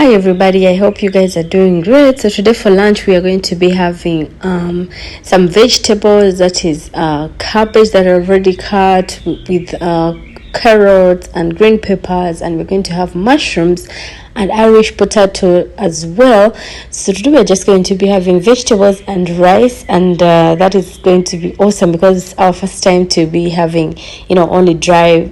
Hi everybody, I hope you guys are doing great. So today for lunch we are going to be having some vegetables, that is cabbage that are already cut with carrots and green peppers, and we're going to have mushrooms and Irish potato as well. So today we're just going to be having vegetables and rice, and that is going to be awesome because it's our first time to be having only dry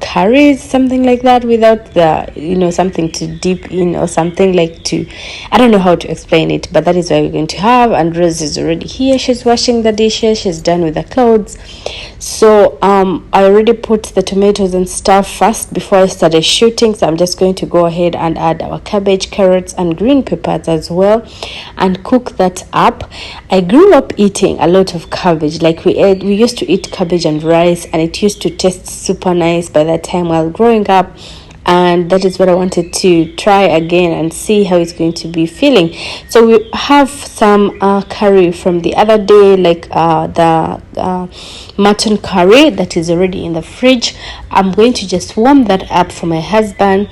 curries, something like that, without the something to dip in or something like to, I don't know how to explain it, but that is what we're going to have. And Rose is already here, she's washing the dishes, she's done with the clothes. So I already put the tomatoes and stuff first before I started shooting, so I'm just going to go ahead and add our cabbage, carrots and green peppers as well and cook that up. I grew up eating a lot of cabbage, like we used to eat cabbage and rice, and it used to taste super nice by that time while growing up, and that is what I wanted to try again and see how it's going to be feeling. So we have some curry from the other day, like the mutton curry that is already in the fridge. I'm going to just warm that up for my husband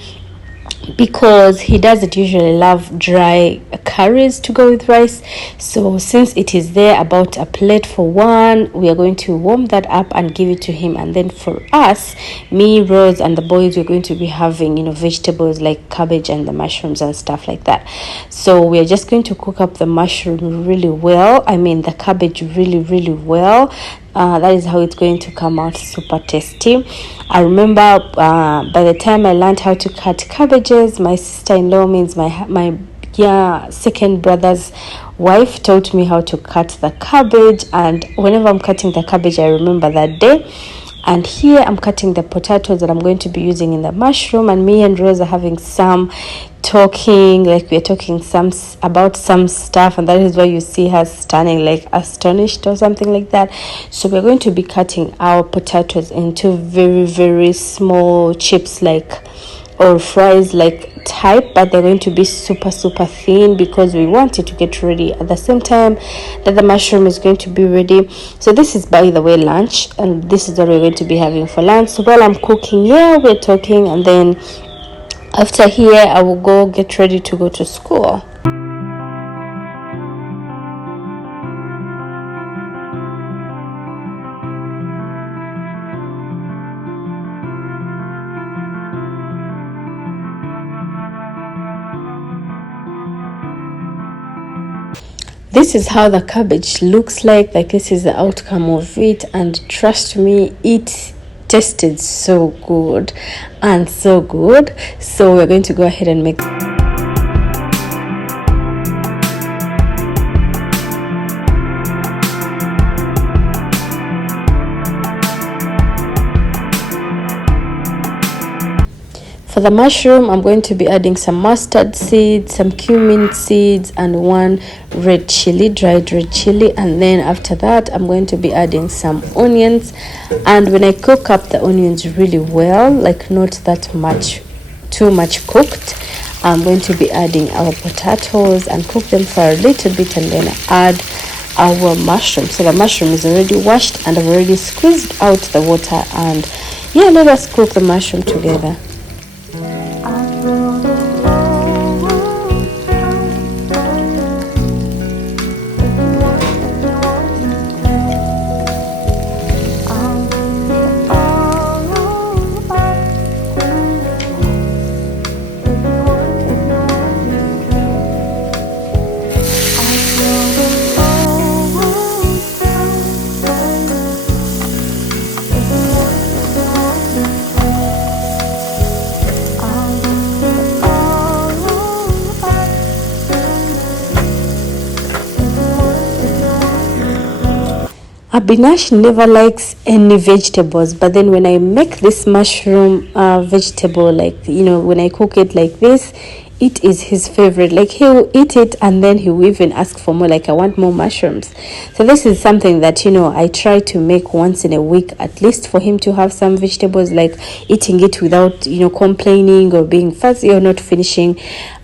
because he doesn't usually love dry curries to go with rice. So since it is there, about a plate for one, we are going to warm that up and give it to him. And then for us, me, Rose and the boys, we're going to be having vegetables like cabbage and the mushrooms and stuff like that. So we are just going to cook up the mushroom really well, the cabbage really well. That is how it's going to come out super tasty. I remember by the time I learned how to cut cabbages, my sister-in-law, means my second brother's wife, taught me how to cut the cabbage. And whenever I'm cutting the cabbage, I remember that day. And here I'm cutting the potatoes that I'm going to be using in the mushroom, and me and Rose are having some talking, like we're talking about some stuff, and that is why you see her standing like astonished or something like that. So we're going to be cutting our potatoes into very small chips, like, or fries like type, but they're going to be super thin because we want it to get ready at the same time that the mushroom is going to be ready. So this is, by the way, lunch, and this is what we're going to be having for lunch. So while I'm cooking, we're talking, and then after here I will go get ready to go to school. This is how the cabbage looks like this is the outcome of it, and trust me, it tasted so good and so good. So we're going to go ahead and make For the mushroom, I'm going to be adding some mustard seeds, some cumin seeds, and one dried red chili. And then after that, I'm going to be adding some onions. And when I cook up the onions really well, like not that much, too much cooked, I'm going to be adding our potatoes and cook them for a little bit, and then add our mushroom. So the mushroom is already washed, and I've already squeezed out the water. And let us cook the mushroom together. Abinash never likes any vegetables, but then when I make this mushroom vegetable, when I cook it like this, it is his favorite. Like, he'll eat it and then he'll even ask for more, like, I want more mushrooms. So this is something that I try to make once in a week, at least, for him to have some vegetables, like eating it without complaining or being fussy or not finishing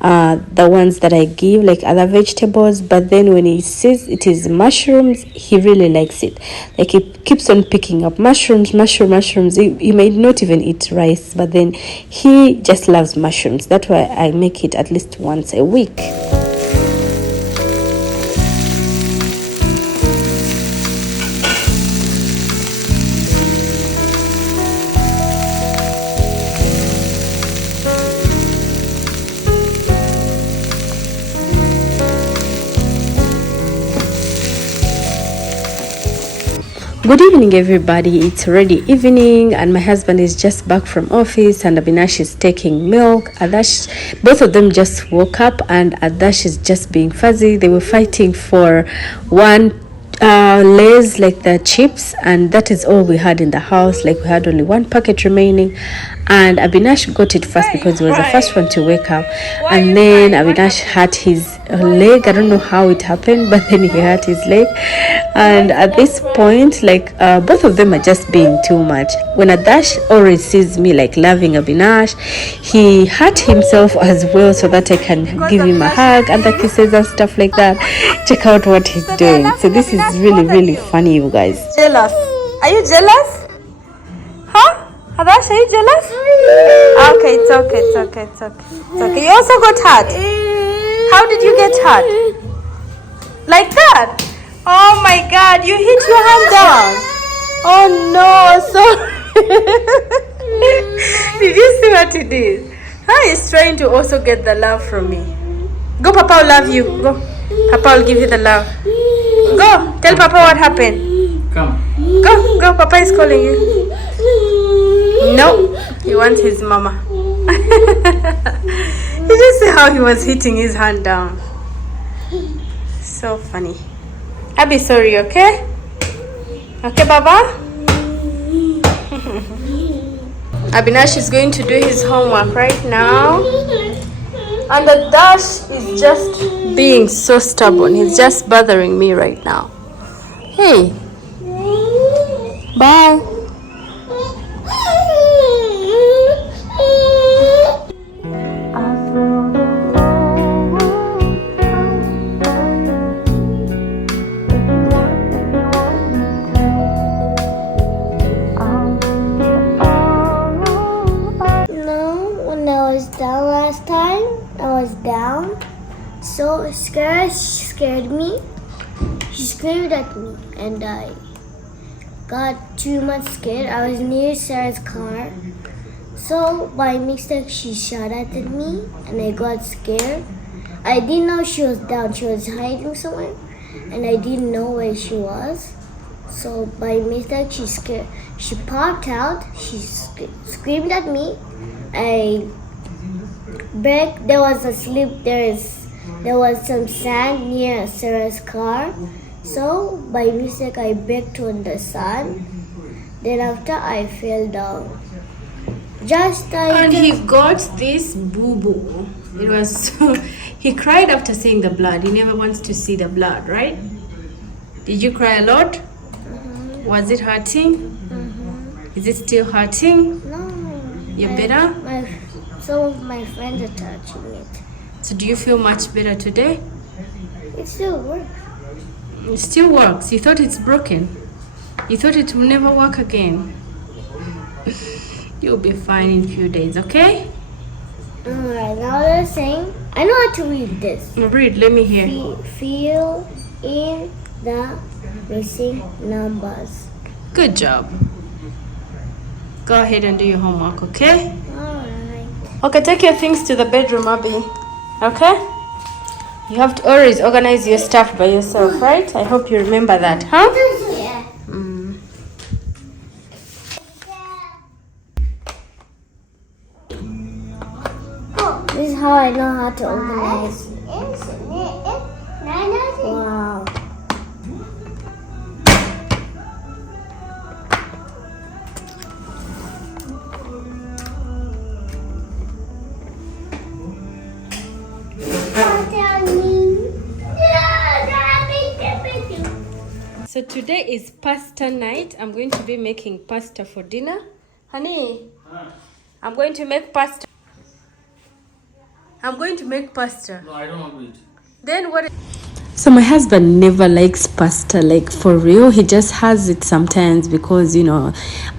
the ones that I give, like other vegetables. But then when he says it is mushrooms, he really likes it. Like, he keeps on picking up mushrooms. He may not even eat rice, but then he just loves mushrooms. That's why I make make it at least once a week. Good evening, everybody. It's already evening and my husband is just back from office and Abinash is taking milk. Adash, both of them just woke up and Adash is just being fuzzy. They were fighting for one Lay's, like the chips, and that is all we had in the house. Like we had only one packet remaining and Abinash got it first because he was the first one to wake up. And then Abinash hurt his leg. I don't know how it happened, but then he hurt his leg. And at this point, like both of them are just being too much. When Adash already sees me like loving Abinash, he hurt himself as well so that I can give him a hug and the kisses and stuff like that. Check out what he's doing. So this is really funny, you guys. Jealous? Are you jealous? Huh? Adash, are you jealous? Okay, it's okay. You also got hurt. How did you get hurt? Like that? Oh my God, you hit your hand down. Oh no, sorry. Did you see what he did? He's trying to also get the love from me. Go, Papa will love you. Go. Papa will give you the love. Go, tell Papa what happened. Come. Go, Papa is calling you. No, he wants his mama. You just see how he was hitting his hand down. So funny. I'll be sorry, okay? Okay, Baba? Abinash is going to do his homework right now. And the Dash is just being so stubborn. He's just bothering me right now. Hey. Bye. So scared me. She screamed at me and I got too much scared. I was near Sarah's car. So by mistake she shot at me and I got scared. I didn't know she was down. She was hiding somewhere and I didn't know where she was. So by mistake she popped out. She screamed at me. I begged. There was some sand near Sarah's car, so by mistake I backed on the sand. Then after I fell down. And he got this boo-boo. It was so, he cried after seeing the blood. He never wants to see the blood, right? Did you cry a lot? Mm-hmm. Was it hurting? Mm-hmm. Is it still hurting? No. You're better? Some of my friends are touching it. So do you feel much better today? It still works. It still works. You thought it's broken. You thought it will never work again. You'll be fine in a few days, okay? Alright, now they're saying, I know how to read this. Read, let me hear. Fill in the missing numbers. Good job. Go ahead and do your homework, okay? Alright. Okay, take your things to the bedroom, Abby. Okay? You have to always organize your stuff by yourself, right? I hope you remember that, huh? Yeah. This is how I know how to organize. Wow. So today is pasta night. I'm going to be making pasta for dinner. Honey, I'm going to make pasta. I'm going to make pasta. No, I don't want to eat. Then what? So my husband never likes pasta, like for real. He just has it sometimes because, you know,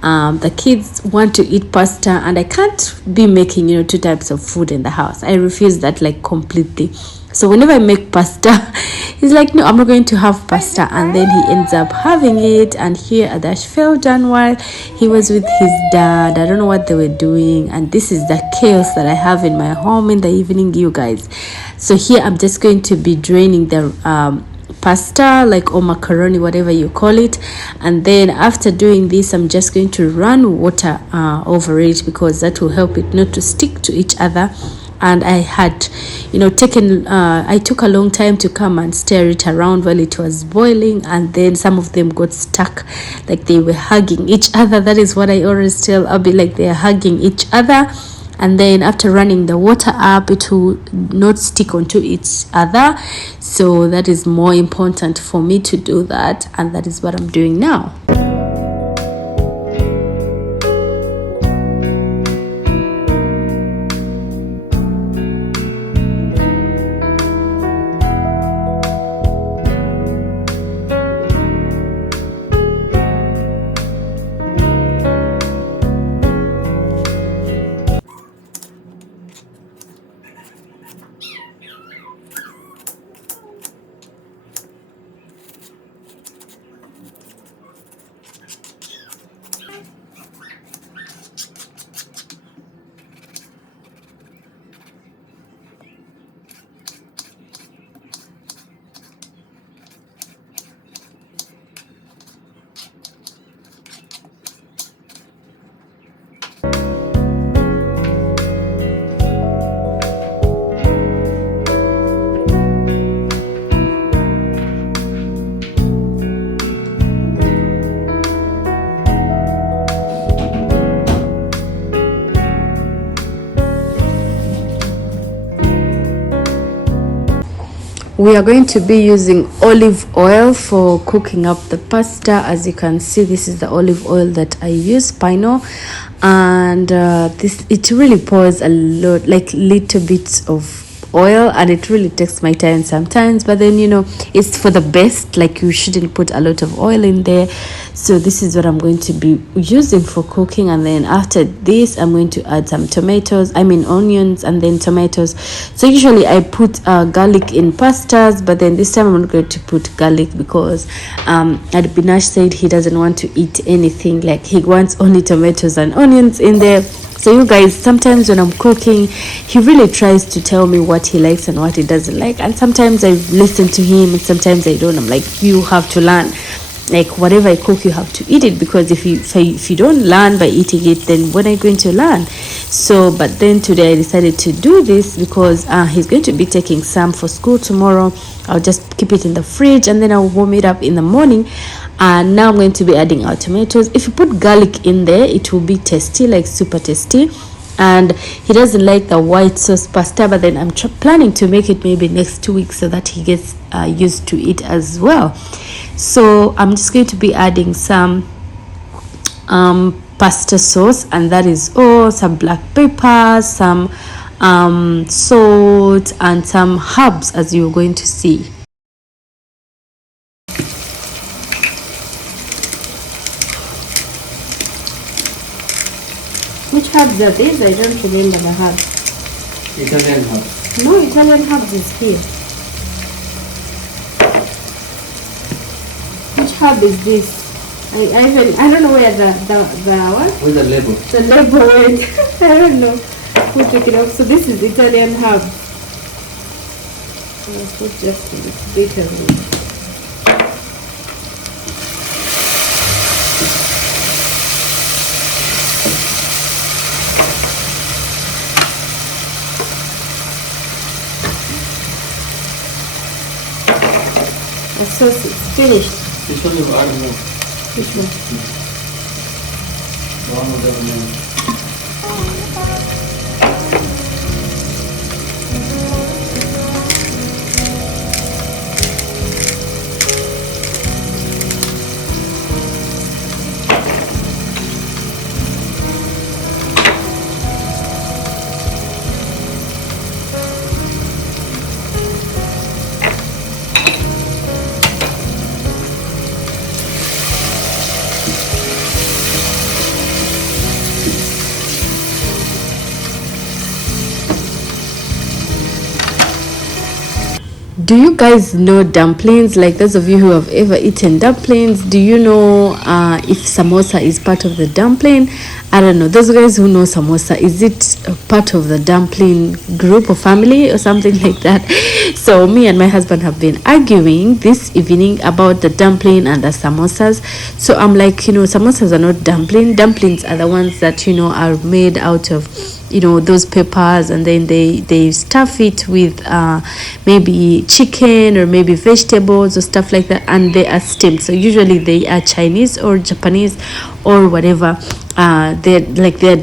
the kids want to eat pasta, and I can't be making, you know, two types of food in the house. I refuse that like completely. So whenever I make pasta, he's like, no, I'm not going to have pasta. And then he ends up having it. And here at the Ashfeldon, while he was with his dad, I don't know what they were doing. And this is the chaos that I have in my home in the evening, you guys. So here I'm just going to be draining the pasta, like, or macaroni, whatever you call it. And then after doing this, I'm just going to run water over it, because that will help it not to stick to each other. And I had, you know, I took a long time to come and stir it around while it was boiling, and then some of them got stuck, like they were hugging each other. That is what I always tell Abby, like they are hugging each other. And then after running the water up, it will not stick onto each other. So that is more important for me to do that, and that is what I'm doing now. We are going to be using olive oil for cooking up the pasta. As you can see, this is the olive oil that I use, Pino, and it really pours a lot, like little bits of oil, and it really takes my time sometimes, but then, you know, it's for the best. Like, you shouldn't put a lot of oil in there. So this is what I'm going to be using for cooking. And then after this, I'm going to add some onions, and then tomatoes. So usually I put garlic in pastas, but then this time I'm not going to put garlic, because Adbinash said he doesn't want to eat anything, like he wants only tomatoes and onions in there. So you guys, sometimes when I'm cooking, he really tries to tell me what he likes and what he doesn't like, and sometimes I listen to him and sometimes I don't. I'm like, you have to learn, like whatever I cook you have to eat it, because if you don't learn by eating it, then when are you going to learn? So but then today I decided to do this because he's going to be taking some for school tomorrow. I'll just keep it in the fridge and then I'll warm it up in the morning. And now I'm going to be adding our tomatoes. If you put garlic in there, it will be tasty, like super tasty. And he doesn't like the white sauce pasta, but then I'm planning to make it maybe next 2 weeks so that he gets used to it as well. So I'm just going to be adding some pasta sauce, and that is all, some black pepper, some salt, and some herbs, as you're going to see. Which herbs are these? I don't remember the herbs. Italian herbs. No, Italian herbs is here. Which herb is this? I don't know where the what? Where's the label? The label went. I don't know who took it off. So this is Italian herb. Let's put just a bit of it. The sauce is finished. This one you add more. Which one? The one with the onion. Do you guys know dumplings? Like those of you who have ever eaten dumplings, do you know if samosa is part of the dumpling? I don't know. Those guys who know samosa, is it a part of the dumpling group or family or something like that? So me and my husband have been arguing this evening about the dumpling and the samosas. So I'm like, samosas are not dumpling. Dumplings are the ones that, are made out of those peppers, and then they stuff it with maybe chicken or maybe vegetables or stuff like that, and they are steamed. So usually they are Chinese or Japanese or whatever their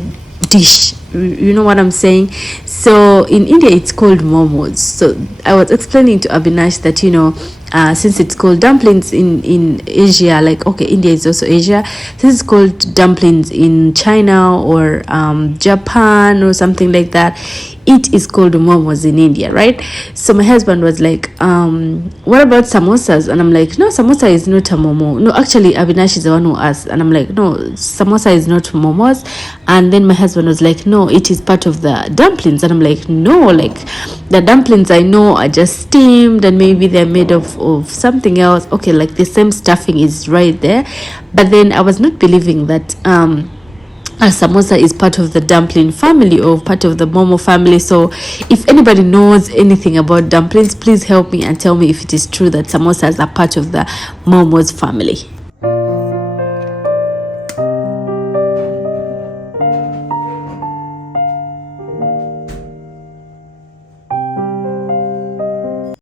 dish. You know what I'm saying? So in India it's called momos. So I was explaining to Abinash that since it's called dumplings in Asia, like, okay, India is also Asia, since it's called dumplings in China or Japan or something like that, it is called momos in India, right? So my husband was like, what about samosas? And I'm like, no, samosa is not a momo. No, actually Abinash is the one who asked, and I'm like, no, samosa is not momos. And then my husband was like, no, it is part of the dumplings. And I'm like, no, like the dumplings I know are just steamed and maybe they're made of something else. Okay, like the same stuffing is right there. But then I was not believing that a samosa is part of the dumpling family or part of the momo family. So if anybody knows anything about dumplings, please help me and tell me if it is true that samosas are part of the momos family.